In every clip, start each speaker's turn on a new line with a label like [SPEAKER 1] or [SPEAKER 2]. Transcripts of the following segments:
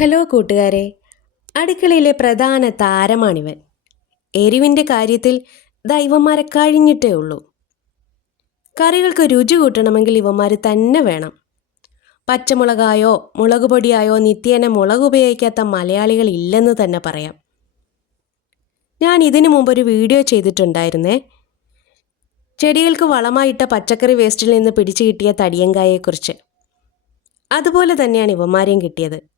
[SPEAKER 1] Hello കൂട്ടുകാരെ. അടുക്കളയിലെ പ്രധാന താരമാണിവൻ. എരിവിന്റെ കാര്യത്തിൽ ദൈവന്മാരെ കഴിഞ്ഞിട്ടേ ഉള്ളൂ. കറികൾക്ക് രുചി കൂട്ടണമെങ്കിൽ ഇവന്മാർ തന്നെ വേണം. പച്ചമുളകായോ മുളക് പൊടിയായോ നിത്യേന മുളക് ഉപയോഗിക്കാത്ത മലയാളികൾ ഇല്ലെന്ന് തന്നെ പറയാം. ഞാൻ ഇതിനു മുമ്പൊരു വീഡിയോ ചെയ്തിട്ടുണ്ടായിരുന്നേ. ചെടികൾക്ക് വളമായിട്ട പച്ചക്കറി വേസ്റ്റിൽ നിന്ന് പിടിച്ചു കിട്ടിയ തടിയങ്കായെക്കുറിച്ച്. അതുപോലെ തന്നെയാണ് ഇവന്മാരെയും കിട്ടിയത്.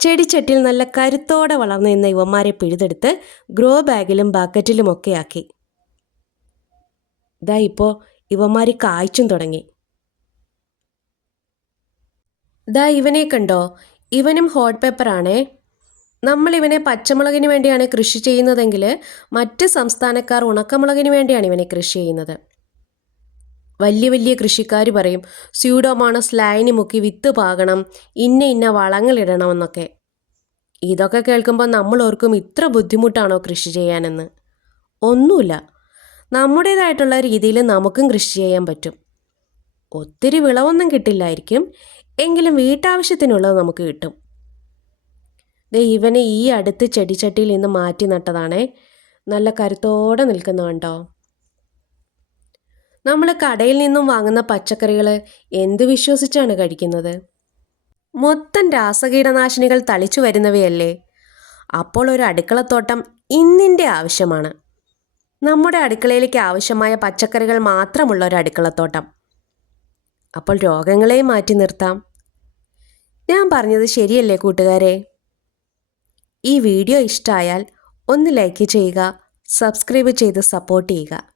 [SPEAKER 1] ചെടിച്ചട്ടിൽ നല്ല കരുത്തോടെ വളർന്നു നിന്ന ഇവന്മാരെ പിഴുതെടുത്ത് ഗ്രോ ബാഗിലും ബക്കറ്റിലുമൊക്കെ ആക്കി. ഇതാ ഇപ്പോൾ ഇവന്മാർ കായ്ച്ചും തുടങ്ങി. ദാ ഇവനെ കണ്ടോ? ഇവനും ഹോട്ട് പേപ്പറാണേ നമ്മൾ ഇവനെ പച്ചമുളകിന് വേണ്ടിയാണ് കൃഷി ചെയ്യുന്നതെങ്കിൽ മറ്റ് സംസ്ഥാനക്കാർ ഉണക്കമുളകിന് വേണ്ടിയാണ് ഇവനെ കൃഷി ചെയ്യുന്നത്. വലിയ വലിയ കൃഷിക്കാർ പറയും സ്യൂഡോമോണസ് ലൈനി മുക്കി വിത്ത് പാകണം ഇന്ന ഇന്ന വളങ്ങളിടണമെന്നൊക്കെ. ഇതൊക്കെ കേൾക്കുമ്പോൾ നമ്മൾ ഓർക്കും ഇത്ര ബുദ്ധിമുട്ടാണോ കൃഷി ചെയ്യാനെന്ന്? ഒന്നുമില്ല. നമ്മുടേതായിട്ടുള്ള രീതിയിൽ നമുക്കും കൃഷി ചെയ്യാൻ പറ്റും. ഒത്തിരി വിളവൊന്നും കിട്ടില്ലായിരിക്കും എങ്കിലും വീട്ടാവശ്യത്തിനുള്ളത് നമുക്ക് കിട്ടും. ദേ ഇവനെ ഈ അടുത്ത് ചെടിച്ചട്ടിയിൽ നിന്ന് മാറ്റി നട്ടതാണേ. നല്ല കരുത്തോടെ നിൽക്കുന്ന കണ്ടോ? നമ്മൾ കടയിൽ നിന്നും വാങ്ങുന്ന പച്ചക്കറികൾ എന്ത് വിശ്വസിച്ചാണ് കഴിക്കുന്നത്? മൊത്തം രാസകീടനാശിനികൾ തളിച്ചു വരുന്നവയല്ലേ? അപ്പോൾ ഒരു അടുക്കളത്തോട്ടം ഇന്നിന്റെ ആവശ്യമാണ്. നമ്മുടെ അടുക്കളയിലേക്ക് ആവശ്യമായ പച്ചക്കറികൾ മാത്രമുള്ള ഒരു അടുക്കളത്തോട്ടം. അപ്പോൾ രോഗങ്ങളെ മാറ്റി നിർത്താം. ഞാൻ പറഞ്ഞത് ശരിയല്ലേ കൂട്ടുകാരെ? ഈ വീഡിയോ ഇഷ്ടമായാൽ ഒന്ന് ലൈക്ക് ചെയ്യുക സബ്സ്ക്രൈബ് ചെയ്ത് സപ്പോർട്ട് ചെയ്യുക.